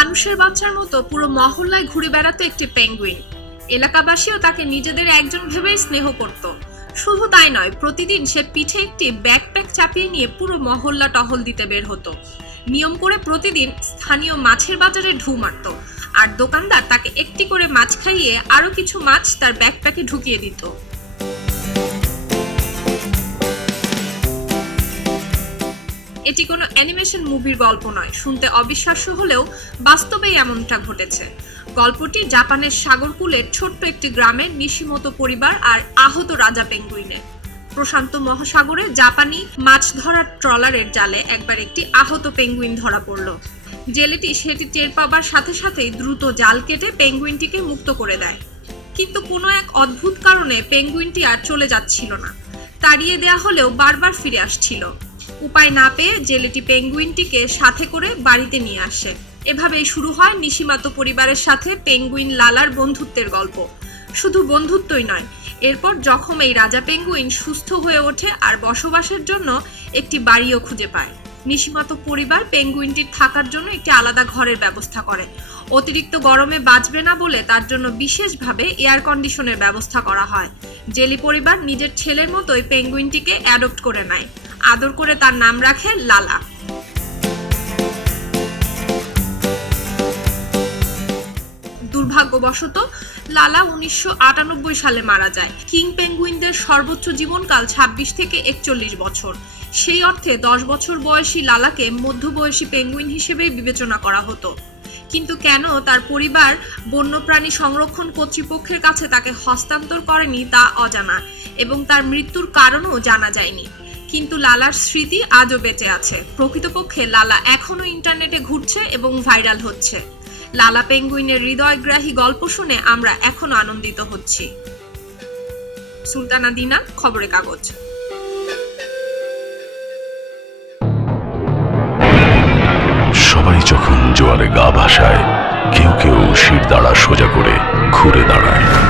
মানুষের বাচ্চার মতো পুরো মহল্লায় ঘুরে বেড়াতো একটি পেঙ্গুইন। এলাকাবাসীও তাকে নিজেদের একজন ভেবেই স্নেহ করত। শুধু তাই নয়, প্রতিদিন সে পিঠে একটি ব্যাকপ্যাক চাপিয়ে নিয়ে পুরো মহল্লা টহল দিতে বের হতো। নিয়ম করে প্রতিদিন স্থানীয় মাছের বাজারে ঢু মারত। আর দোকানদার তাকে একটি করে মাছ খাইয়ে আরও কিছু মাছ তার ব্যাকপ্যাকে ঢুকিয়ে দিত। এটি কোনো অ্যানিমেশন মুভির গল্প নয়। শুনতে অবিশ্বাস্য হলেও বাস্তবেই এমনটা ঘটেছে। গল্পটি জাপানের সাগরকুলের ছোট্ট একটি গ্রামের নিশিমতো পরিবার আর আহত রাজা পেঙ্গুইনের। প্রশান্ত মহাসাগরে জাপানি মাছ ধরার ট্রলারের জালে একবার একটি আহত পেঙ্গুইন ধরা পড়ল। জেলেটি সেটি টের পাবার সাথে সাথেই দ্রুত জাল কেটে পেঙ্গুইনটিকে মুক্ত করে দেয়। কিন্তু কোনো এক অদ্ভুত কারণে পেঙ্গুইনটি আর চলে যাচ্ছিল না। তাড়িয়ে দেয়া হলেও বারবার ফিরে আসছিল। উপায় না পেয়ে জেলেটি পেঙ্গুইনটিকে সাথে করে বাড়িতে নিয়ে আসে। এভাবেই শুরু হয় নিশিমাতো পরিবারের সাথে পেঙ্গুইন লালার বন্ধুত্বের গল্প। শুধু বন্ধুত্বই নয়, এরপর যখন এই রাজা পেঙ্গুইন সুস্থ হয়ে ওঠে আর বসবাসের জন্য একটি বাড়িও খুঁজে পায়। নিশিমাতো পরিবার পেঙ্গুইনটির থাকার জন্য একটি আলাদা ঘরের ব্যবস্থা করে। অতিরিক্ত গরমে বাঁচবে না বলে তার জন্য বিশেষভাবে এয়ার কন্ডিশনের ব্যবস্থা করা হয়। জেলি পরিবার নিজের ছেলের মতোই পেঙ্গুইনটিকে অ্যাডপ্ট করে নেয়। আদর করে তার নাম রাখে লালা। দুর্ভাগ্যবশত, লালা উনিশশো আটানব্বই সালে মারা যায়। কিং পেঙ্গুইনদের সর্বোচ্চ জীবনকাল ২৬ থেকে একচল্লিশ বছর। সেই অর্থে দশ বছর বয়সী লালাকে মধ্যবয়সী পেঙ্গুইন হিসেবেই বিবেচনা করা হতো। কিন্তু কেন তার পরিবার বন্যপ্রাণী সংরক্ষণ কর্তৃপক্ষের কাছে তাকে হস্তান্তর করেনি তা অজানা এবং তার মৃত্যুর কারণও জানা যায়নি। কিন্তু লালার স্মৃতি আজও বেঁচে আছে। প্রকৃতপক্ষে লালা এখনও ইন্টারনেটে ঘুরছে এবং ভাইরাল হচ্ছে। লালা পেঙ্গুইনের হৃদয়গ্রাহী গল্প শুনে আমরা এখনও আনন্দিত হচ্ছি। সুলতানা দিনা, খবরের কাগজ। সবাই যখন জোয়ারে গা ভাসায়, কেউ কেউ শির দাঁড়া সোজা করে ঘুরে দাঁড়ায়।